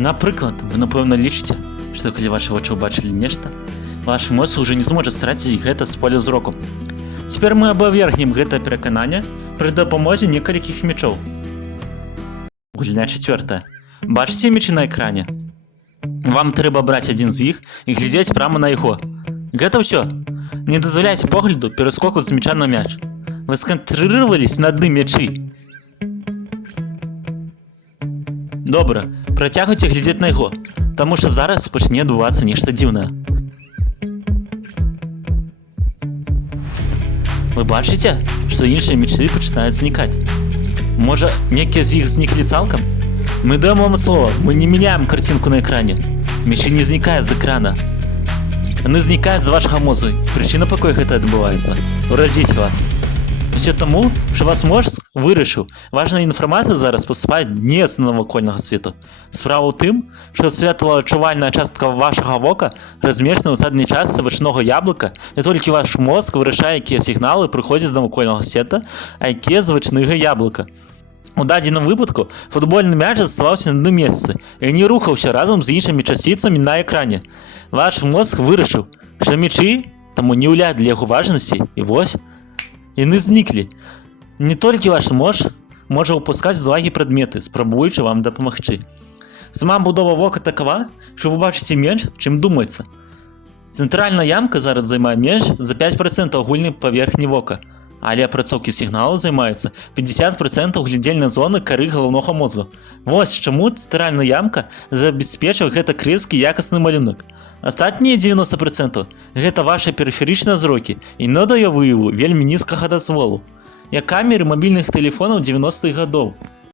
Напрыклад, вы напэўна лічыце, што калі вашы вочы ўбачылі нешта, ваш мозг уже не зможа страціць гэта з поля зроку. Цяпер мы абавергнем гэта перакананне пры дапамозе некалькіх мячоў. Гульня 4. Бачыце мячы на экране? Вам трэба браць адзін з іх і глядзець прама на яго. Гэта ўсё. Не дазваляйце погляду пераскоку з мяча на мяч. Вы сканцэнтрыраваліся на адным мячы. Добра, працягвайце глядзець на яго, таму што зараз пачне адбывацца нешта дзіўнае. Вы бачыце, што іншыя мячы пачынаюць знікаць? Можа, некія з іх зніклі цалкам? Мы даем вам слова, мы не меняем картинку на экране. Мячы не знікаюць з экрана. Яны знікаюць з вашага мозга. Прычына, па якой гэта адбываецца, уразіць вас. Усё таму, што ваш мозг вырашыў, важная інфармацыя зараз паступае не з навакольнага свету. Справа ў тым, што светлаадчувальная частка вашага вока размешчана ў задняй частцы вачнога яблыка, і толькі ваш мозг вырашае, якія сігналы прыходзяць з навакольнага света, а якія з вачнага яблыка. У дадзеным выпадку футбольны мяч заставаўся на адным месцы і не рухаўся разам з іншымі часціцамі на экране. Ваш мозг вырашыў, што мячы таму не ўяўляюць для яго важнасці, і вось яны зніклі. Не толькі ваш мозг можа ўпускаць з увагі прадметы, спрабуючы вам дапамагчы. Сама будова вока такава, што вы бачыце менш, чым думаецца. Цэнтральная ямка зараз займае менш за 5% агульнай паверхні вока, але апрацоўкі сігналу займаецца 50% глядзельнай зоны кары галаўнога мозга. Вось чаму цэнтральная ямка забяспечвае гэта крэскі якасны малюнак. Астатнія 90% гэта вашы перыферычныя зрокі і надае выяву вельмі нізкага дазволу, як камеры мабільных тэлефонаў 90-х гадоў.